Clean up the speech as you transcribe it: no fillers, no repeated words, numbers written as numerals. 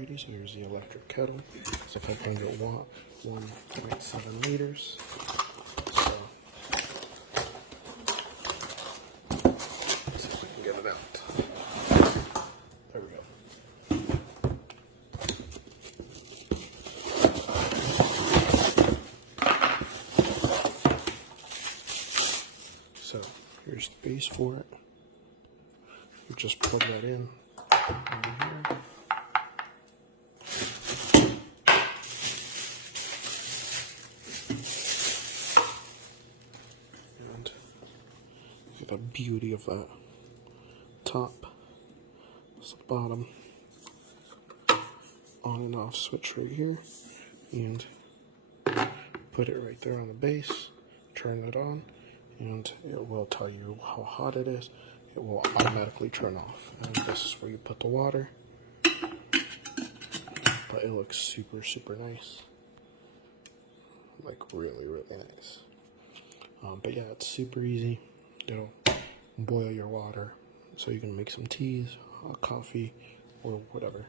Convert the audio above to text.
Alrighty, so here's the electric kettle. It's a 500 watt, 1.7 liters. So let's see if we can get it out. There we go. So here's the base for it. You just plug that in over here. And look at the beauty of that top. That's the bottom. On and off switch right here. And put it right there on the base. Turn it on. And it will tell you how hot it is. It will automatically turn off. And this is where you put the water. But it looks super, super nice. Like really, really nice. But yeah, it's super easy. It'll boil your water so you can make some teas, coffee, or whatever.